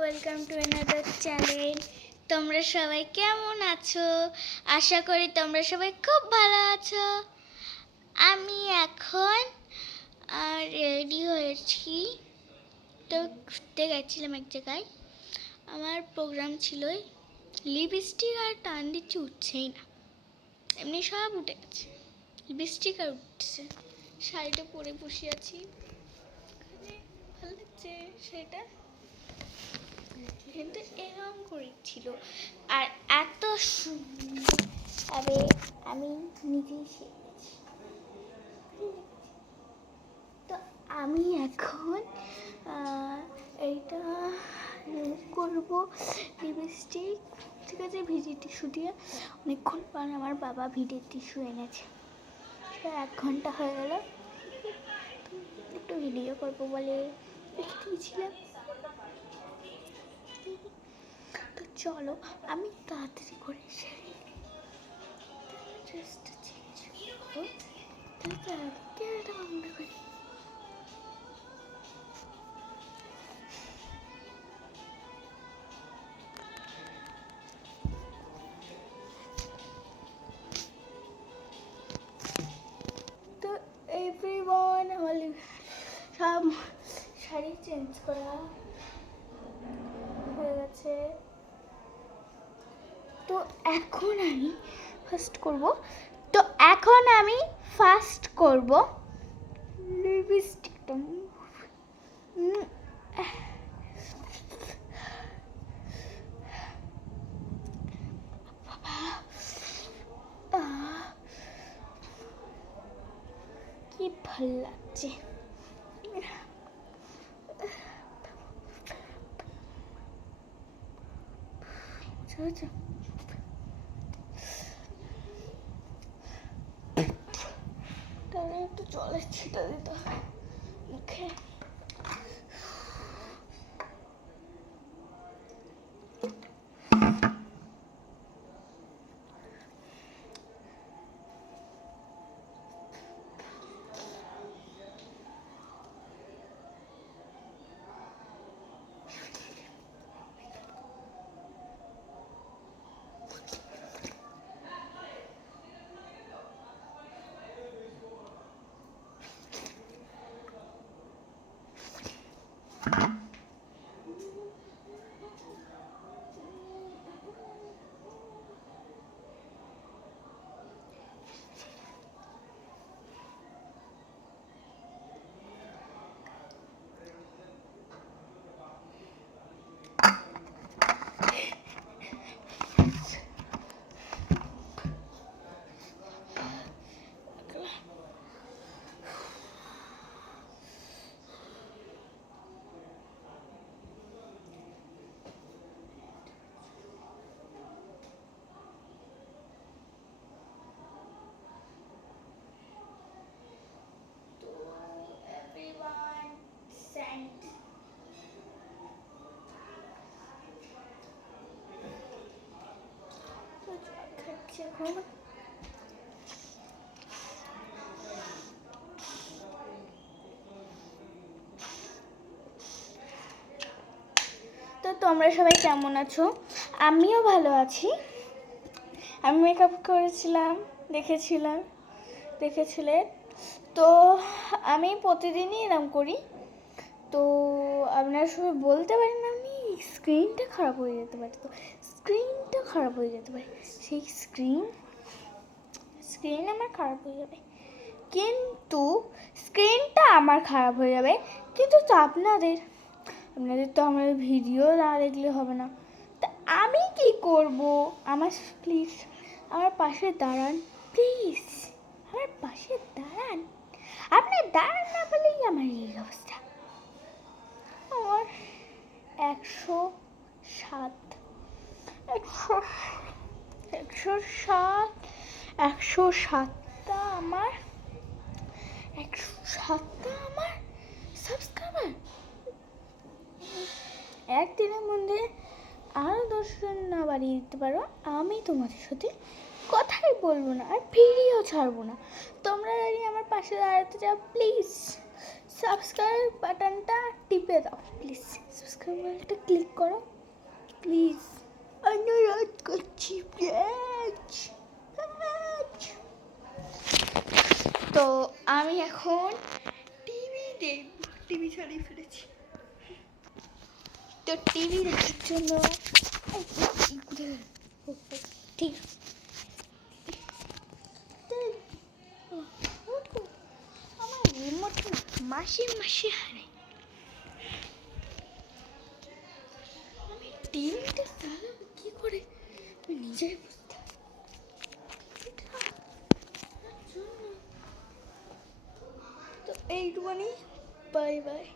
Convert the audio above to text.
Welcome to another channel. তোমরা সবাই কেমন আছো? আশা করি তোমরা সবাই খুব ভালো আছো। আমি এখন রেডি হয়েছি, তো ঘুরতে গেছিলাম এক জায়গায়। আমার প্রোগ্রাম ছিল, লিপস্টিক আর টান দিচ্ছি, উঠছেই না। এমনি সব উঠে গেছে, লিপস্টিক আর উঠছে। শাড়িটা পরে বসে আছি, ভালো লাগছে শাড়িটা, কিন্তু এরকম করেছিল আর এত সুন্দর। আমি নিজেই শিখেছি। তো আমি এখন এইটা করব লিপস্টিক, ঠিক আছে, ভিজে টিস্যু দিয়ে। অনেকক্ষণ পর আমার বাবা ভিজে টিস্যু এনেছে, 1 ঘন্টা হয়ে গেল। একটু ভিডিও করবো বলে রেখে দিয়েছিলাম। তো চলো আমি তাড়াতাড়ি করে সেরে ড্রেসটা চেঞ্জ করবো, ক্যামেরাটা বন্ধ করি। তো এভরিওয়ান, আমার সব শাড়ি চেঞ্জ করা হয়ে গেছে। তো এখন আমি ফার্স্ট করব লিপস্টিকটা। কি ভাল লাগছে, তাহলে একটু জলের ছিটা দিতে হবে মুখে। তো তোমরা সবাই কেমন আছো? আমিও ভালো আছি। আমি মেকআপ করেছিলাম, দেখেছিলে। তো আমি প্রতিদিনই এরকম করি। তো আপনারা সবাই বলতে পারেন আমি স্ক্রিনটা খারাপ হয়ে যেতে পারে, তো স্ক্রিনটা খারাপ হয়ে যেতে পারে, সেই স্ক্রিন আমার খারাপ হয়ে যাবে, কিন্তু স্ক্রিনটা আমার খারাপ হয়ে যাবে, কিন্তু তো আপনাদের তো আমার ভিডিও না দেখলে হবে না। তা আমি কি করব? প্লিজ আমার পাশে দাঁড়ান, প্লিজ আমার পাশে দাঁড়ান। আপনি দাঁড়ান না বলেই আমার এই অবস্থা। আমার 107টা আমার সাবস্ক্রাইবার। একদিনের মধ্যে আরও 10 জন না বাড়িয়ে দিতে পারো, আমি তোমাদের সাথে কথাই বলবো না আর ভিডিও ছাড়বো না। তোমরা দাঁড়িয়ে আমার পাশে দাঁড়াতে চাও, প্লিজ সাবস্ক্রাইব বাটনটা টিপে দাও প্লিজ, সাবস্ক্রাইব বাটনটা ক্লিক করো প্লিজ, অনুরোধ করছি প্লিজ। তো আমি এখন টিভি দেখব, টিভি চালিয়ে ফেলেছি। তো টিভি দেখার জন্য ঠিক আমার রিমোট মাসে মাসে হারে। আমি টিভিটা চালাবো কি করে আমি নিজেই বুঝতে পারি। তো এইটুকুনি, বাই বাই।